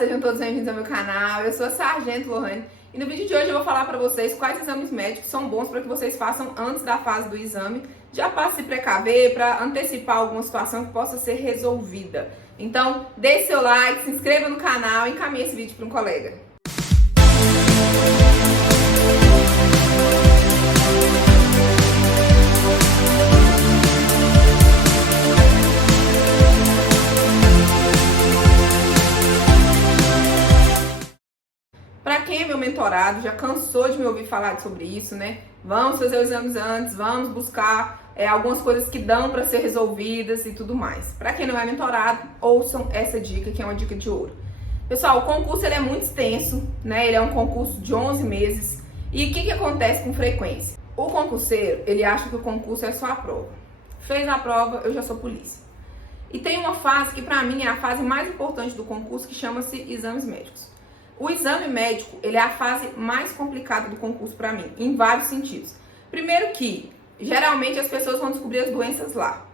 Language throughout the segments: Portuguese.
sejam todos bem-vindos ao meu canal. Eu sou a Sargento Lohane e no vídeo de hoje eu vou falar para vocês quais exames médicos são bons para que vocês façam antes da fase do exame, já para se precaver, para antecipar alguma situação que possa ser resolvida. Então, deixe seu like, se inscreva no canal e encaminhe esse vídeo para um colega. Para quem é meu mentorado, já cansou de me ouvir falar sobre isso, né? Vamos fazer os exames antes, vamos buscar algumas coisas que dão para ser resolvidas e tudo mais. Para quem não é mentorado, ouçam essa dica, que é uma dica de ouro. Pessoal, o concurso ele é muito extenso, né? Ele é um concurso de 11 meses. E o que acontece com frequência? O concurseiro, ele acha que o concurso é só a prova. Fez a prova, eu já sou polícia. E tem uma fase que para mim é a fase mais importante do concurso, que chama-se exames médicos. O exame médico, ele é a fase mais complicada do concurso para mim, em vários sentidos. Primeiro que, geralmente, as pessoas vão descobrir as doenças lá.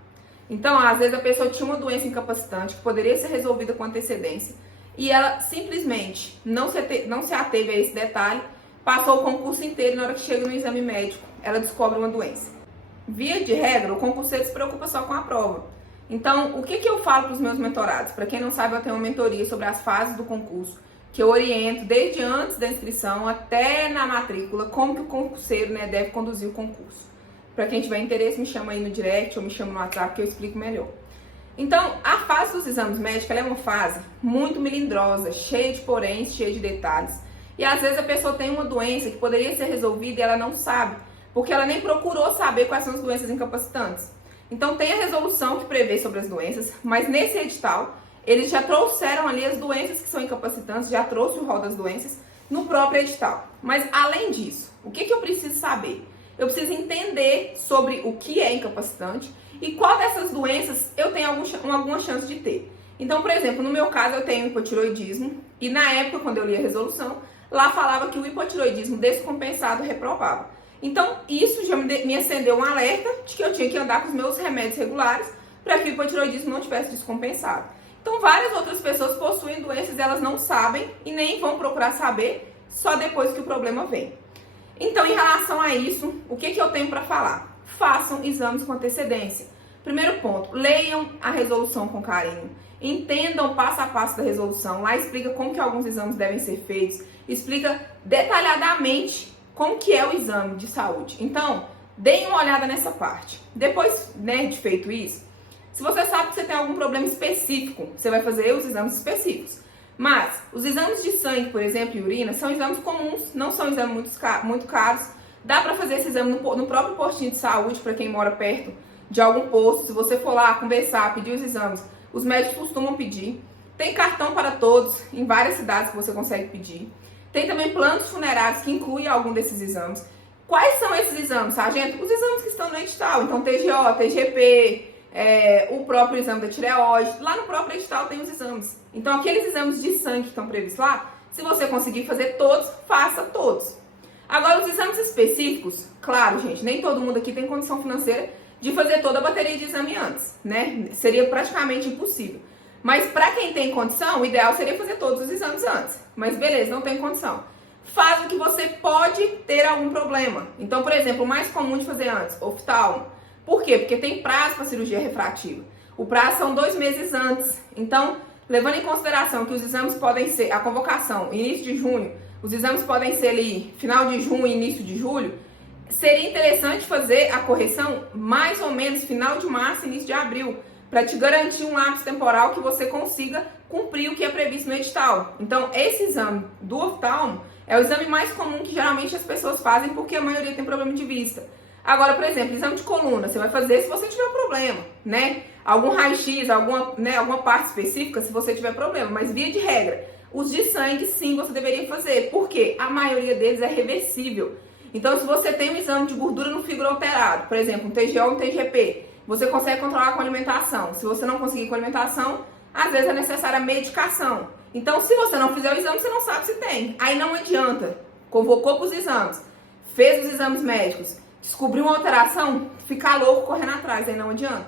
Então, às vezes, a pessoa tinha uma doença incapacitante que poderia ser resolvida com antecedência e ela simplesmente não se ateve a esse detalhe, passou o concurso inteiro e na hora que chega no exame médico, ela descobre uma doença. Via de regra, o concurseiro se preocupa só com a prova. Então, o que eu falo para os meus mentorados? Para quem não sabe, eu tenho uma mentoria sobre as fases do concurso, que eu oriento desde antes da inscrição até na matrícula, como que o concurseiro, né, deve conduzir o concurso. Para quem tiver interesse, me chama aí no direct ou me chama no WhatsApp que eu explico melhor. Então, a fase dos exames médicos ela é uma fase muito melindrosa, cheia de poréns, cheia de detalhes. E às vezes a pessoa tem uma doença que poderia ser resolvida e ela não sabe, porque ela nem procurou saber quais são as doenças incapacitantes. Então tem a resolução que prevê sobre as doenças, mas nesse edital eles já trouxeram ali as doenças que são incapacitantes, já trouxe o rol das doenças no próprio edital. Mas além disso, o que eu preciso saber? Eu preciso entender sobre o que é incapacitante e qual dessas doenças eu tenho alguma chance de ter. Então, por exemplo, no meu caso eu tenho hipotiroidismo e na época, quando eu li a resolução, lá falava que o hipotiroidismo descompensado reprovava. Então, isso já me acendeu um alerta de que eu tinha que andar com os meus remédios regulares para que o hipotiroidismo não tivesse descompensado. Então, várias outras pessoas possuem doenças e elas não sabem e nem vão procurar saber só depois que o problema vem. Então, em relação a isso, o que eu tenho para falar? Façam exames com antecedência. Primeiro ponto, leiam a resolução com carinho. Entendam o passo a passo da resolução. Lá explica como que alguns exames devem ser feitos. Explica detalhadamente como que é o exame de saúde. Então, deem uma olhada nessa parte. Depois, né, de feito isso, se você sabe que você tem algum problema específico, você vai fazer os exames específicos. Mas os exames de sangue, por exemplo, e urina, são exames comuns, não são exames muito caros. Dá para fazer esse exame no próprio postinho de saúde, para quem mora perto de algum posto. Se você for lá conversar, pedir os exames, os médicos costumam pedir. Tem cartão para todos, em várias cidades que você consegue pedir. Tem também planos funerários que incluem algum desses exames. Quais são esses exames, sargento? Os exames que estão no edital, então TGO, TGP... o próprio exame da tireoide, lá no próprio edital tem os exames. Então, aqueles exames de sangue que estão previstos lá, se você conseguir fazer todos, faça todos. Agora, os exames específicos, claro, gente, nem todo mundo aqui tem condição financeira de fazer toda a bateria de exame antes, né? Seria praticamente impossível. Mas, para quem tem condição, o ideal seria fazer todos os exames antes. Mas, beleza, não tem condição. Faz o que você pode ter algum problema. Então, por exemplo, o mais comum de fazer antes, oftalmo. Por quê? Porque tem prazo para cirurgia refrativa. O prazo são 2 meses antes. Então, levando em consideração que os exames podem ser, a convocação, início de junho, os exames podem ser ali, final de junho e início de julho, seria interessante fazer a correção mais ou menos final de março, início de abril, para te garantir um lapso temporal que você consiga cumprir o que é previsto no edital. Então, esse exame do oftalmo é o exame mais comum que geralmente as pessoas fazem porque a maioria tem problema de vista. Agora, por exemplo, exame de coluna, você vai fazer se você tiver um problema, né? Algum raio-x, alguma parte específica, se você tiver problema. Mas, via de regra, os de sangue, sim, você deveria fazer. Por quê? A maioria deles é reversível. Então, se você tem um exame de gordura no fígado alterado, por exemplo, um TGO ou um TGP, você consegue controlar com alimentação. Se você não conseguir com alimentação, às vezes é necessária medicação. Então, se você não fizer o exame, você não sabe se tem. Aí não adianta. Convocou para os exames, fez os exames médicos, descobriu uma alteração, ficar louco correndo atrás, aí não adianta.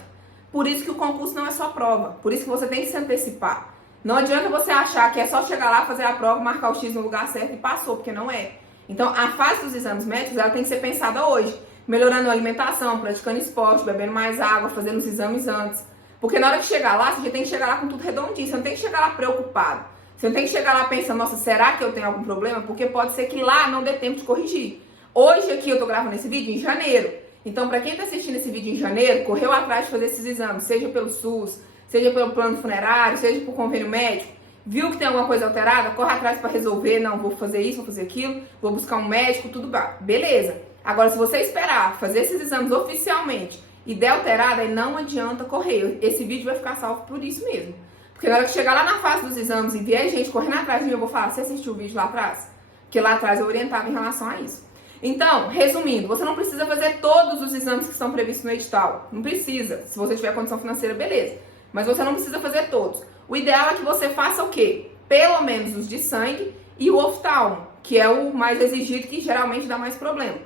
Por isso que o concurso não é só prova, por isso que você tem que se antecipar. Não adianta você achar que é só chegar lá, fazer a prova, marcar o X no lugar certo e passou, porque não é. Então, a fase dos exames médicos, ela tem que ser pensada hoje. Melhorando a alimentação, praticando esporte, bebendo mais água, fazendo os exames antes. Porque na hora que chegar lá, você já tem que chegar lá com tudo redondinho. Você não tem que chegar lá preocupado. Você não tem que chegar lá pensando, nossa, será que eu tenho algum problema? Porque pode ser que lá não dê tempo de corrigir. Hoje aqui eu tô gravando esse vídeo em janeiro. Então, para quem tá assistindo esse vídeo em janeiro, correu atrás de fazer esses exames, seja pelo SUS, seja pelo plano funerário, seja por convênio médico, viu que tem alguma coisa alterada, corre atrás para resolver, não, vou fazer isso, vou fazer aquilo, vou buscar um médico, tudo bem, beleza. Agora, se você esperar fazer esses exames oficialmente e der alterada, aí não adianta correr. Esse vídeo vai ficar salvo por isso mesmo. Porque na hora que chegar lá na fase dos exames e vier gente correndo atrás de mim, eu vou falar, você assistiu o vídeo lá atrás? Porque lá atrás eu orientava em relação a isso. Então, resumindo, você não precisa fazer todos os exames que estão previstos no edital. Não precisa. Se você tiver condição financeira, beleza. Mas você não precisa fazer todos. O ideal é que você faça o quê? Pelo menos os de sangue e o oftalmo, que é o mais exigido, que geralmente dá mais problema.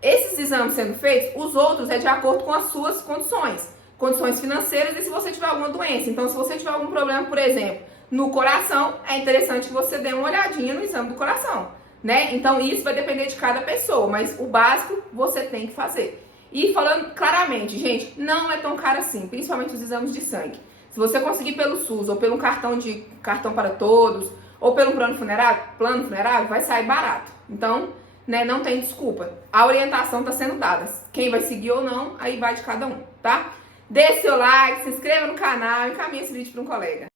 Esses exames sendo feitos, os outros é de acordo com as suas condições financeiras e se você tiver alguma doença. Então, se você tiver algum problema, por exemplo, no coração, é interessante que você dê uma olhadinha no exame do coração, né? Então, isso vai depender de cada pessoa, mas o básico você tem que fazer. E falando claramente, gente, não é tão caro assim, principalmente os exames de sangue. Se você conseguir pelo SUS ou pelo cartão para todos, ou pelo plano funerário, vai sair barato. Então, né, não tem desculpa. A orientação está sendo dada. Quem vai seguir ou não, aí vai de cada um, tá? Dê seu like, se inscreva no canal e encaminhe esse vídeo para um colega.